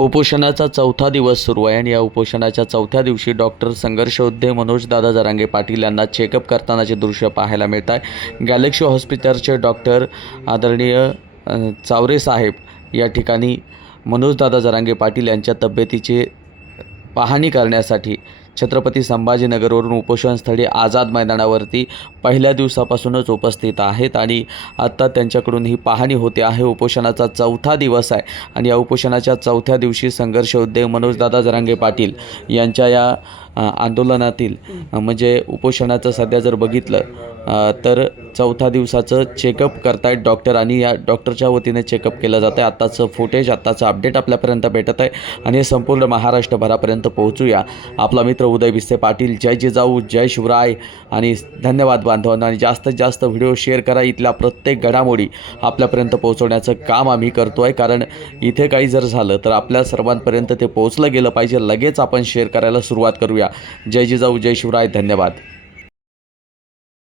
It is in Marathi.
उपोषणाचा चौथा दिवस सुरू आहे आणि या उपोषणाच्या चौथ्या दिवशी डॉक्टर संघर्षयोद्धे मनोजदादा जरांगे पाटील यांना चेकअप करतानाचे दृश्य पाहायला मिळत आहे। गॅलेक्सी हॉस्पिटलचे डॉक्टर आदरणीय चावरे साहेब या ठिकाणी मनोजदादा जरांगे पाटील यांच्या तब्येतीची पाहणी करण्यासाठी छत्रपती संभाजीनगरवरून उपोषणस्थळी आझाद मैदानावरती पहिल्या दिवसापासूनच उपस्थित आहेत आणि आत्ता त्यांच्याकडून ही पाहणी होते आहे। उपोषणाचा चौथा दिवस आहे आणि या उपोषणाच्या चौथ्या दिवशी संघर्षयोद्धे मनोजदादा जरांगे पाटील यांच्या या आंदोलनातील म्हणजे उपोषणाचं सध्या जर बघितलं तर चौथा दिवसाचं चेकअप करतायत डॉक्टर आणि या डॉक्टरच्या वतीने चेकअप केलं जातं आहे। आत्ताचं फुटेज आत्ताचं अपडेट आपल्यापर्यंत भेटत आहे आणि हे संपूर्ण महाराष्ट्रभरापर्यंत पोहोचूया। आपला मित्र उदय भिसे पाटील, जय जिजाऊ, जय शिवराय आणि धन्यवाद बांधवांना। आणि जास्तीत जास्त व्हिडिओ शेअर करा, इथल्या प्रत्येक घडामोडी आपल्यापर्यंत पोहोचवण्याचं काम आम्ही करतो आहे, कारण इथे काही जर झालं तर आपल्या सर्वांपर्यंत ते पोहोचलं गेलं पाहिजे। लगेच आपण शेअर करायला सुरुवात करूया। जय जिजाऊ, जय शिवराय, धन्यवाद।